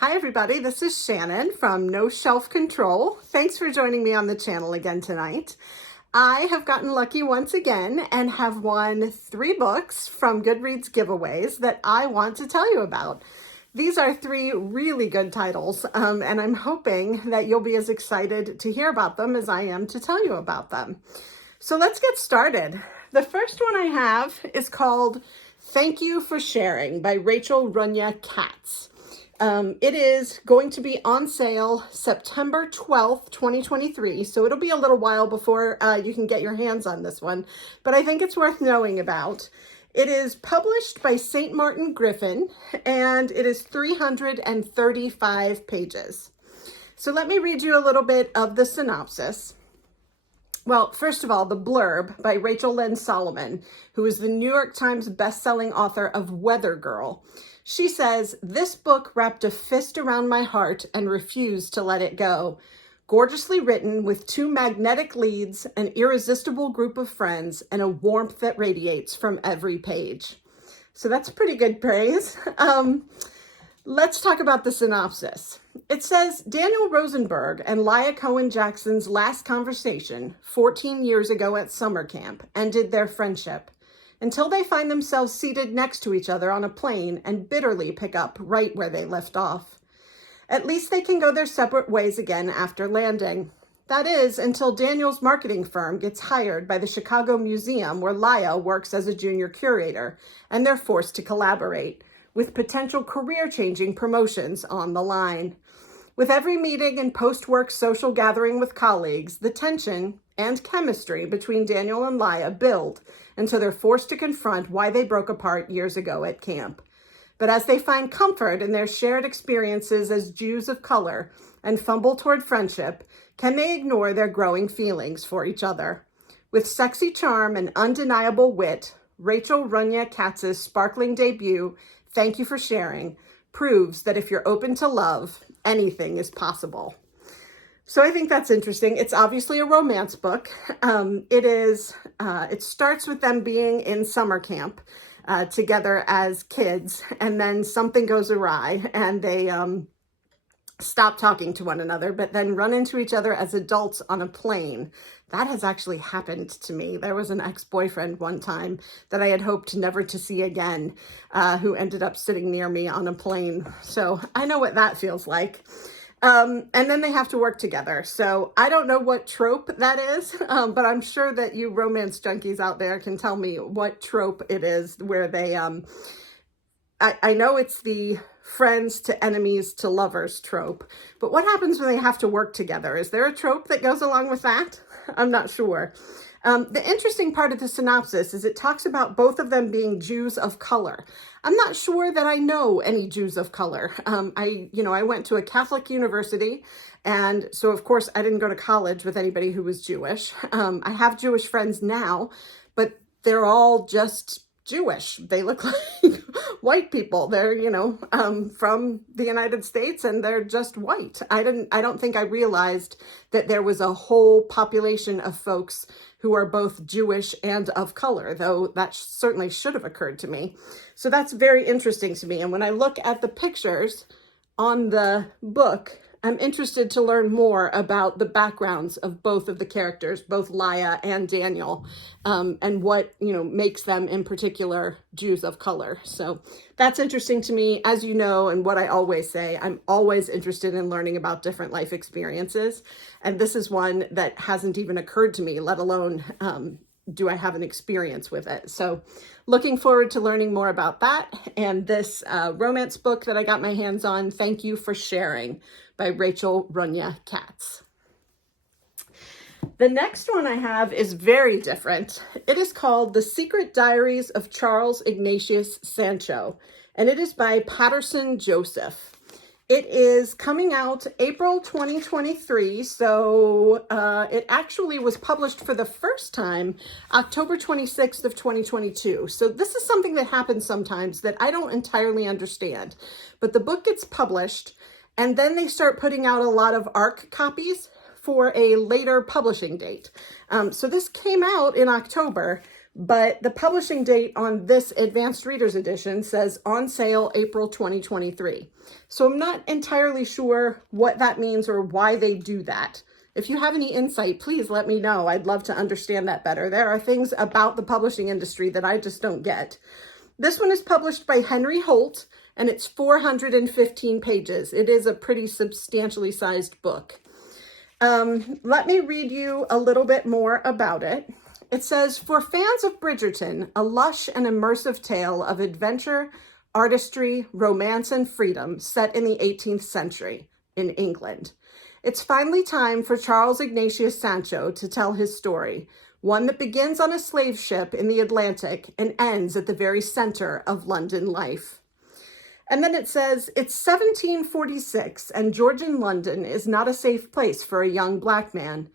Hi everybody, this is Shannon from No Shelf Control. Thanks for joining me on the channel again tonight. I have gotten lucky once again and have won 3 books from Goodreads Giveaways that I want to tell you about. These are 3 really good titles, and I'm hoping that you'll be as excited to hear about them as I am to tell you about them. So let's get started. The first one I have is called Thank You for Sharing by Rachel Runya Katz. It is going to be on sale September 12th, 2023, so it'll be a little while before you can get your hands on this one, but I think it's worth knowing about. It is published by St. Martin Griffin, and it is 335 pages. So let me read you a little bit of the synopsis. Well, first of all, the blurb by Rachel Lynn Solomon, who is the New York Times bestselling author of Weather Girl. She says, "This book wrapped a fist around my heart and refused to let it go. Gorgeously written with 2 magnetic leads, an irresistible group of friends, and a warmth that radiates from every page." So that's pretty good praise. Let's talk about the synopsis. It says, Daniel Rosenberg and Lya Cohen-Jackson's last conversation 14 years ago at summer camp ended their friendship, until they find themselves seated next to each other on a plane and bitterly pick up right where they left off. At least they can go their separate ways again after landing. That is, until Daniel's marketing firm gets hired by the Chicago Museum, where Lya works as a junior curator, and they're forced to collaborate, with potential career-changing promotions on the line. With every meeting and post-work social gathering with colleagues, the tension and chemistry between Daniel and Lya build until they're forced to confront why they broke apart years ago at camp. But as they find comfort in their shared experiences as Jews of color and fumble toward friendship, can they ignore their growing feelings for each other? With sexy charm and undeniable wit, Rachel Runya Katz's sparkling debut, Thank You for Sharing, proves that if you're open to love, anything is possible. So I think that's interesting. It's obviously a romance book. It starts with them being in summer camp together as kids, and then something goes awry and they stop talking to one another, but then run into each other as adults on a plane. That has actually happened to me. There was an ex-boyfriend one time that I had hoped never to see again, who ended up sitting near me on a plane. So I know what that feels like. And then they have to work together. So I don't know what trope that is, but I'm sure that you romance junkies out there can tell me what trope it is where they, I know it's the friends to enemies to lovers trope, but what happens when they have to work together? Is there a trope that goes along with that? I'm not sure. The interesting part of the synopsis is it talks about both of them being Jews of color. I'm not sure that I know any Jews of color. I went to a Catholic university, and so of course I didn't go to college with anybody who was Jewish. I have Jewish friends now, but they're all just Jewish. They look like white people. They're, from the United States, and they're just white. I don't think I realized that there was a whole population of folks who are both Jewish and of color, though that certainly should have occurred to me. So that's very interesting to me. And when I look at the pictures on the book, I'm interested to learn more about the backgrounds of both of the characters, both Lya and Daniel, and what, makes them in particular Jews of color. So that's interesting to me. As you know, and what I always say, I'm always interested in learning about different life experiences. And this is one that hasn't even occurred to me, let alone do I have an experience with it. So looking forward to learning more about that. And this romance book that I got my hands on, Thank You for Sharing, by Rachel Runya Katz. The next one I have is very different. It is called The Secret Diaries of Charles Ignatius Sancho, and it is by Paterson Joseph. It is coming out April 2023, so it actually was published for the first time October 26th of 2022. So this is something that happens sometimes that I don't entirely understand. But the book gets published, and then they start putting out a lot of ARC copies for a later publishing date. So this came out in October, but the publishing date on this advanced readers edition says on sale April 2023. So I'm not entirely sure what that means or why they do that. If you have any insight, please let me know. I'd love to understand that better. There are things about the publishing industry that I just don't get. This one is published by Henry Holt, and it's 415 pages. It is a pretty substantially sized book. Let me read you a little bit more about it. It says, for fans of Bridgerton, a lush and immersive tale of adventure, artistry, romance, and freedom set in the 18th century in England. It's finally time for Charles Ignatius Sancho to tell his story, one that begins on a slave ship in the Atlantic and ends at the very center of London life. And then it says, it's 1746 and Georgian London is not a safe place for a young black man.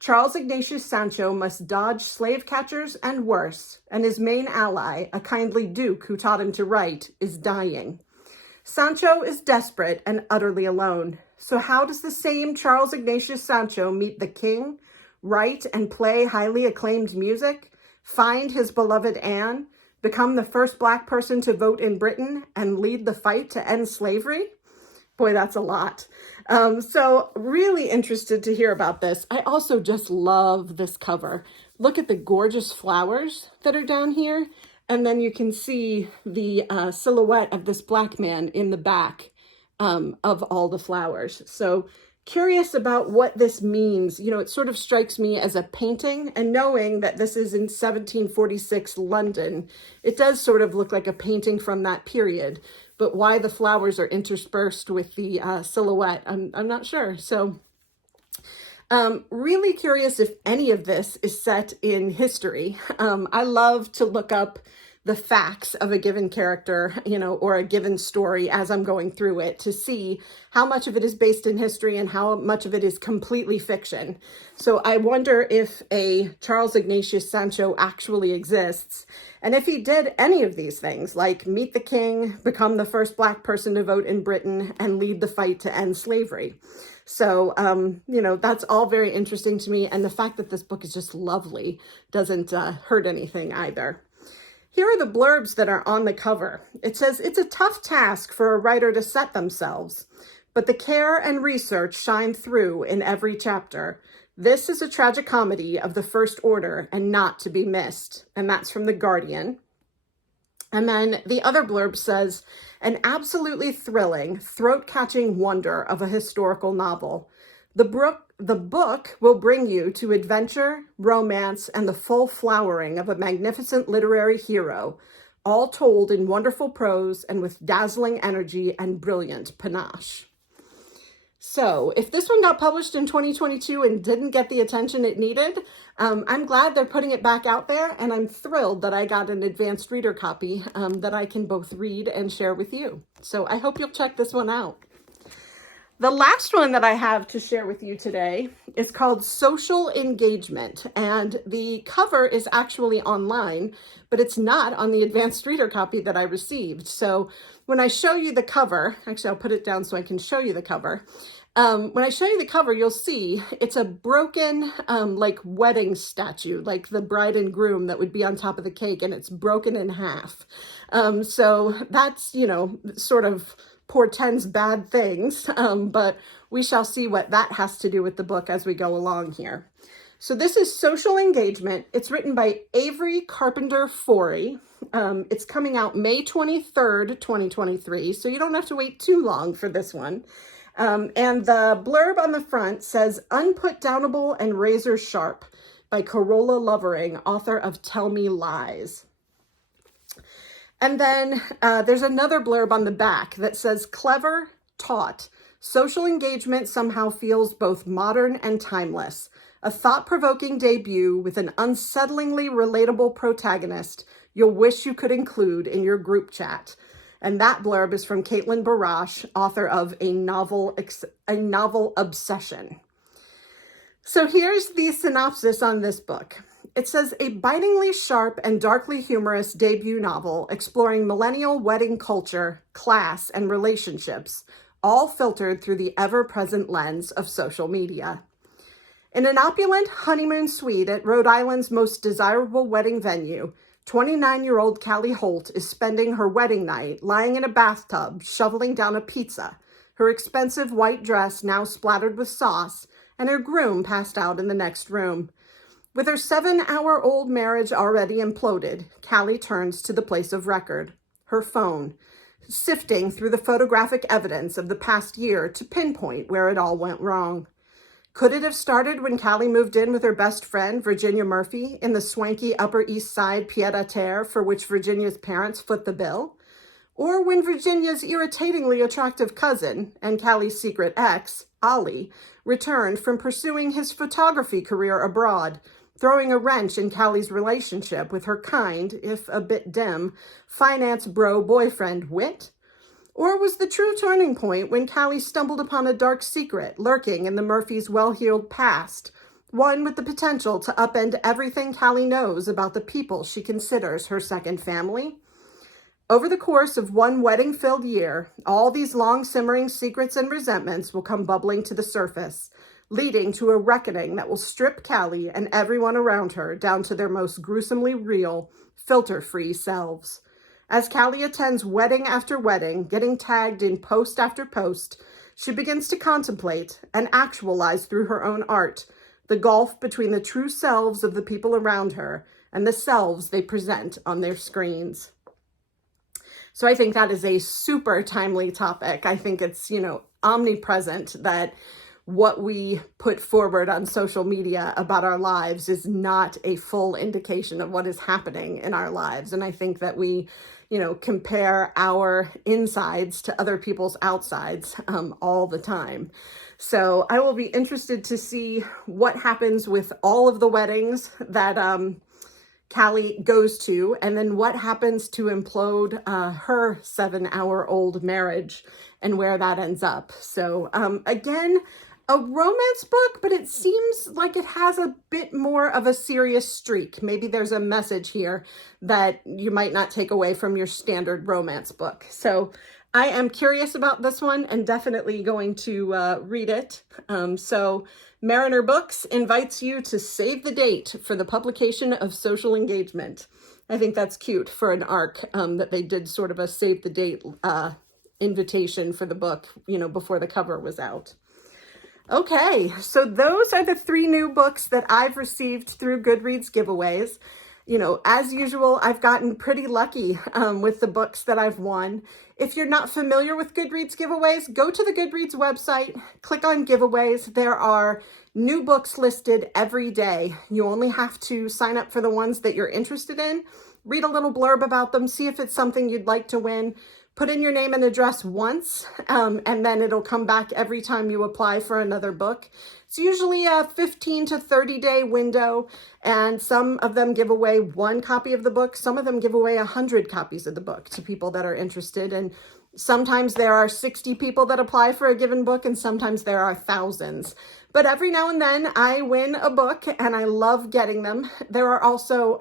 Charles Ignatius Sancho must dodge slave catchers and worse, and his main ally, a kindly duke who taught him to write, is dying. Sancho is desperate and utterly alone. So how does the same Charles Ignatius Sancho meet the king, write and play highly acclaimed music, find his beloved Anne, become the first black person to vote in Britain, and lead the fight to end slavery? Boy, that's a lot. So really interested to hear about this. I also just love this cover. Look at the gorgeous flowers that are down here. And then you can see the silhouette of this black man in the back of all the flowers. So curious about what this means. You know, it sort of strikes me as a painting, and knowing that this is in 1746 London, it does sort of look like a painting from that period. But why the flowers are interspersed with the silhouette, I'm not sure. So really curious if any of this is set in history. I love to look up the facts of a given character, you know, or a given story as I'm going through it to see how much of it is based in history and how much of it is completely fiction. So I wonder if a Charles Ignatius Sancho actually exists. And if he did any of these things, like meet the king, become the first black person to vote in Britain, and lead the fight to end slavery. So, you know, that's all very interesting to me. And the fact that this book is just lovely doesn't hurt anything either. Here are the blurbs that are on the cover. It says, it's a tough task for a writer to set themselves, but the care and research shine through in every chapter. This is a tragic comedy of the first order and not to be missed. And that's from The Guardian. And then the other blurb says, an absolutely thrilling, throat-catching wonder of a historical novel. The book will bring you to adventure, romance, and the full flowering of a magnificent literary hero, all told in wonderful prose and with dazzling energy and brilliant panache. So if this one got published in 2022 and didn't get the attention it needed, I'm glad they're putting it back out there, and I'm thrilled that I got an advanced reader copy that I can both read and share with you. So I hope you'll check this one out. The last one that I have to share with you today is called Social Engagement, and the cover is actually online, but it's not on the advanced reader copy that I received. So when I show you the cover, actually I'll put it down so I can show you the cover. When I show you the cover, you'll see it's a broken like wedding statue, like the bride and groom that would be on top of the cake, and it's broken in half. So that's, you know, sort of portends bad things, but we shall see what that has to do with the book as we go along here. So this is Social Engagement. It's written by Avery Carpenter Forey. It's coming out May 23rd, 2023, so you don't have to wait too long for this one. And the blurb on the front says, Unputdownable and Razor Sharp by Corolla Lovering, author of Tell Me Lies. And then there's another blurb on the back that says, clever, taut, social engagement somehow feels both modern and timeless. A thought-provoking debut with an unsettlingly relatable protagonist you'll wish you could include in your group chat. And that blurb is from Caitlin Barash, author of A Novel Obsession. So here's the synopsis on this book. It says, a bitingly sharp and darkly humorous debut novel exploring millennial wedding culture, class, and relationships, all filtered through the ever-present lens of social media. In an opulent honeymoon suite at Rhode Island's most desirable wedding venue, 29-year-old Callie Holt is spending her wedding night lying in a bathtub, shoveling down a pizza, her expensive white dress now splattered with sauce, and her groom passed out in the next room. With her 7-hour-old marriage already imploded, Callie turns to the place of record, her phone, sifting through the photographic evidence of the past year to pinpoint where it all went wrong. Could it have started when Callie moved in with her best friend, Virginia Murphy, in the swanky Upper East Side pied-à-terre for which Virginia's parents foot the bill? Or when Virginia's irritatingly attractive cousin and Callie's secret ex, Ollie, returned from pursuing his photography career abroad, throwing a wrench in Callie's relationship with her kind, if a bit dim, finance bro boyfriend, Whit? Or was the true turning point when Callie stumbled upon a dark secret lurking in the Murphys' well-heeled past, one with the potential to upend everything Callie knows about the people she considers her second family? Over the course of one wedding-filled year, all these long-simmering secrets and resentments will come bubbling to the surface, leading to a reckoning that will strip Callie and everyone around her down to their most gruesomely real, filter-free selves. As Callie attends wedding after wedding, getting tagged in post after post, she begins to contemplate and actualize through her own art the gulf between the true selves of the people around her and the selves they present on their screens. So I think that is a super timely topic. I think it's, omnipresent that what we put forward on social media about our lives is not a full indication of what is happening in our lives. And I think that we, compare our insides to other people's outsides all the time. So I will be interested to see what happens with all of the weddings that Callie goes to, and then what happens to implode her 7-hour-old marriage and where that ends up. So again, a romance book, but it seems like it has a bit more of a serious streak. Maybe there's a message here that you might not take away from your standard romance book. So I am curious about this one and definitely going to read it. So Mariner Books invites you to save the date for the publication of Social Engagement. I think that's cute for an arc that they did sort of a save the date invitation for the book, before the cover was out. Okay, so those are the 3 new books that I've received through Goodreads Giveaways. As usual, I've gotten pretty lucky with the books that I've won. If you're not familiar with Goodreads Giveaways, go to the Goodreads website, click on Giveaways. There are new books listed every day. You only have to sign up for the ones that you're interested in, read a little blurb about them, see if it's something you'd like to win. Put in your name and address once, and then it'll come back every time you apply for another book. It's usually a 15 to 30 day window, and some of them give away 1 copy of the book. Some of them give away 100 copies of the book to people that are interested. And sometimes there are 60 people that apply for a given book, and sometimes there are thousands. But every now and then I win a book, and I love getting them. There are also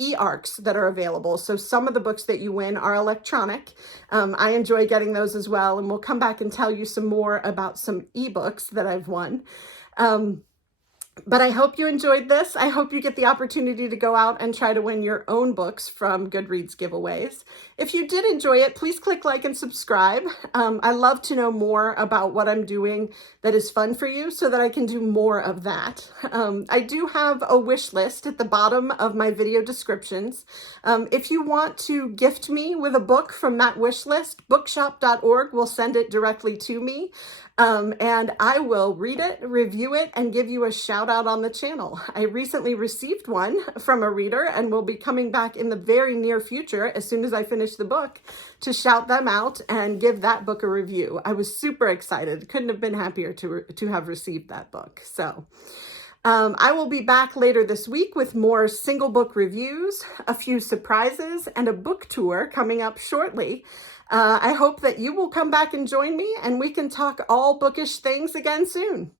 e-arcs that are available. So some of the books that you win are electronic. I enjoy getting those as well. And we'll come back and tell you some more about some ebooks that I've won. But I hope you enjoyed this. I hope you get the opportunity to go out and try to win your own books from Goodreads Giveaways. If you did enjoy it, please click like and subscribe. I love to know more about what I'm doing that is fun for you so that I can do more of that. I do have a wish list at the bottom of my video descriptions. If you want to gift me with a book from that wish list, bookshop.org will send it directly to me. And I will read it, review it, and give you a shout out on the channel. I recently received one from a reader and will be coming back in the very near future as soon as I finish the book to shout them out and give that book a review. I was super excited. Couldn't have been happier to have received that book. So I will be back later this week with more single book reviews, a few surprises, and a book tour coming up shortly. I hope that you will come back and join me and we can talk all bookish things again soon.